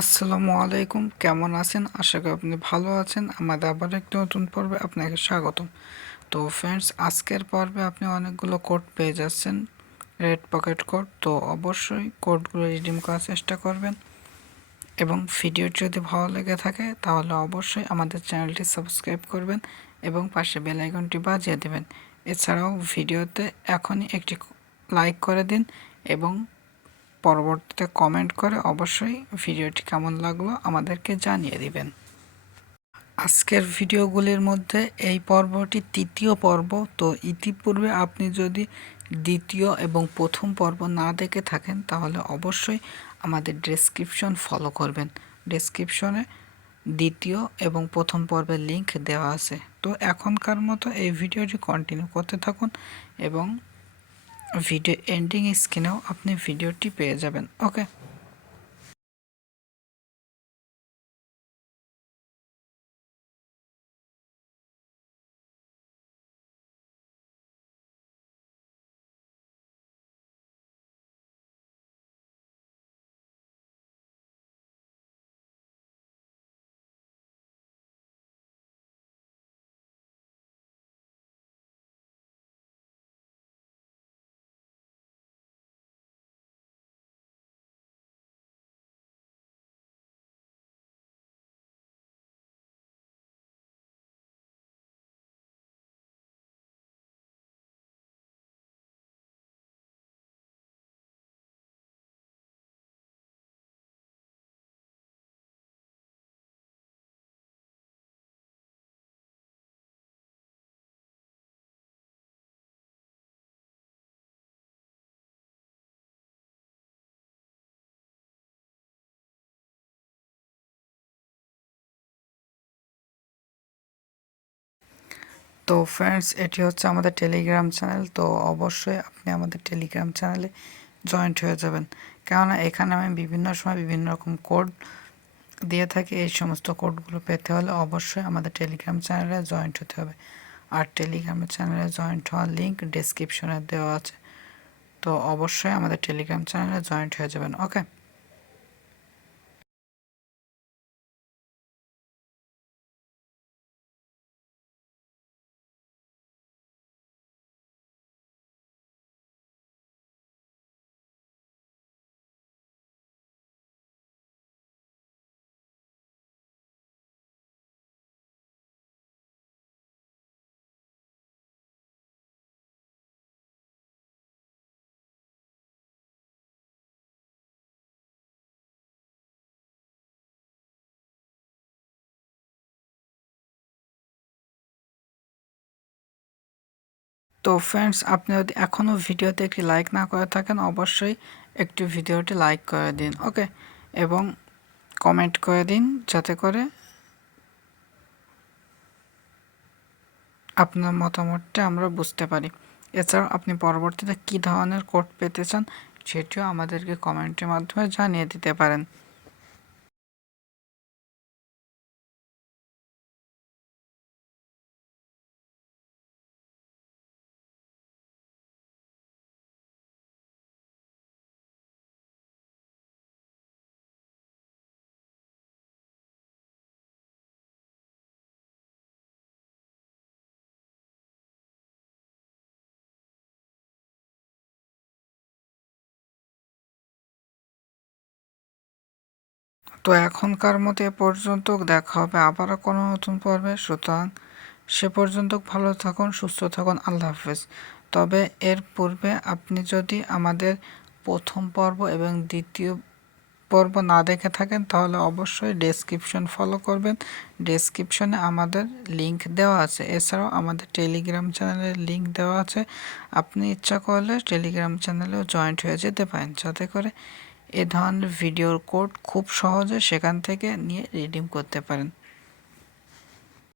আসসালামু আলাইকুম। কেমন আছেন? আশা করি আপনি ভালো আছেন। আমাদের আবার একটি নতুন পর্বে আপনাকে স্বাগতম। তো ফ্রেন্ডস আজকের পর্বে আপনি অনেকগুলো কোড পেয়ে যাচ্ছেন। রেড পকেট কোড তো অবশ্যই কোডগুলো রিডিম করার চেষ্টা করবেন। এবং ভিডিওটি যদি ভালো লেগে থাকে, তাহলে অবশ্যই আমাদের চ্যানেলটি সাবস্ক্রাইব করবেন এবং পাশে বেল আইকনটি বাজিয়ে দেবেন। এছাড়াও ভিডিওতে এখনই একটি লাইক করে দিন এবং পরবর্তীতে কমেন্ট করে অবশ্যই ভিডিওটি কেমন লাগল আমাদেরকে জানিয়ে দিবেন। আজকের ভিডিওগুলির মধ্যে এই পর্বটি তৃতীয় পর্ব, তো ইতিপূর্বে আপনি যদি দ্বিতীয় এবং প্রথম পর্ব না দেখে থাকেন, তাহলে অবশ্যই আমাদের ডেসক্রিপশন ফলো করবেন। ডেসক্রিপশনে দ্বিতীয় এবং প্রথম পর্বের লিংক দেওয়া আছে। তো এখনকার মতো এই ভিডিওটি কন্টিনিউ করতে থাকুন এবং ভিডিও এন্ডিং স্ক্রিনেও আপনি ভিডিওটি পেয়ে যাবেন ওকে তো ফ্রেন্ডস এটি হচ্ছে আমাদের টেলিগ্রাম চ্যানেল তো অবশ্যই আপনি আমাদের টেলিগ্রাম চ্যানেলে জয়েন্ট হয়ে যাবেন। কেননা এখানে আমি বিভিন্ন সময় বিভিন্ন রকম কোড দিয়ে থাকি, এই সমস্ত কোডগুলো পেতে হলে অবশ্যই আমাদের টেলিগ্রাম চ্যানেলে জয়েন্ট হতে হবে। আর টেলিগ্রাম চ্যানেলে জয়েন্ট হওয়ার লিঙ্ক ডিসক্রিপশনে দেওয়া আছে। তো অবশ্যই আমাদের টেলিগ্রাম চ্যানেলে জয়েন্ট হয়ে যাবেন ওকে তো ফ্রেন্ডস আপনি যদি এখনও ভিডিওতে একটি লাইক না করে থাকেন, অবশ্যই একটি ভিডিওটি লাইক করে দিন ওকে এবং কমেন্ট করে দিন, যাতে করে আপনার মতামতটা আমরা বুঝতে পারি। এছাড়াও আপনি পরবর্তীতে কী ধরনের কোড পেতে চান, সেটিও আমাদেরকে কমেন্টের মাধ্যমে জানিয়ে দিতে পারেন। তো এখনকার মতো এ পর্যন্ত দেখা হবে আবারও কোনো নতুন পর্বে। সুতরাং সে পর্যন্ত ভালো থাকুন, সুস্থ থাকুন, আল্লাহ হাফেজ। তবে এর পূর্বে আপনি যদি আমাদের প্রথম পর্ব এবং দ্বিতীয় পর্ব না দেখে থাকেন, তাহলে অবশ্যই ডেসক্রিপশন ফলো করবেন। ডেসক্রিপশনে আমাদের লিংক দেওয়া আছে। এছাড়াও আমাদের টেলিগ্রাম চ্যানেলের লিংক দেওয়া আছে। আপনি ইচ্ছা করলে টেলিগ্রাম চ্যানেলেও জয়েন্ট হয়ে যেতে পারেন। যাতে করে এ ধরনের ভিডিওর কোড খুব সহজে সেখান থেকে নিয়ে রিডিম করতে পারেন।